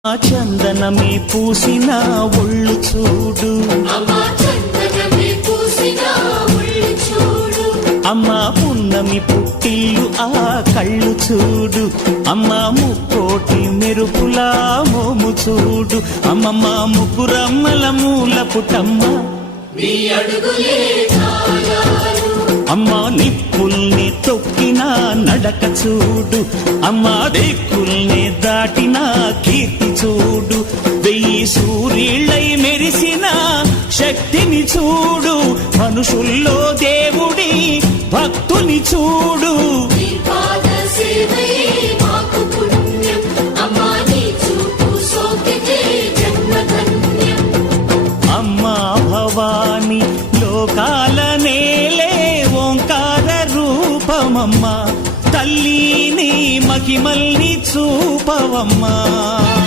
ఆ చందనమే పూసిన ఒళ్ళు చూడు, అమ్మా పున్నమి పుట్టిల్లు ఆ కళ్ళు చూడు, అమ్మా ముక్కోటి మెరుపులా మోము చూడు, అమ్మమ్మ ముగ్గురమ్మల మూల పుటమ్మ అమ్మా నిప్పుల్ని తొక్కిన నడక చూడు, అమ్మా దిక్కుల్ని దాటిన కీర్తి చూడు, వెయ్యి సూర్యుళ్ళై మెరిసిన శక్తిని చూడు, మనుషుల్లో దేవుడి భక్తుని చూడు. అమ్మా భవాని లోకాల నేలే ఓంకార రూపమమ్మా, తల్లిని మహిమల్ని చూపవమ్మా.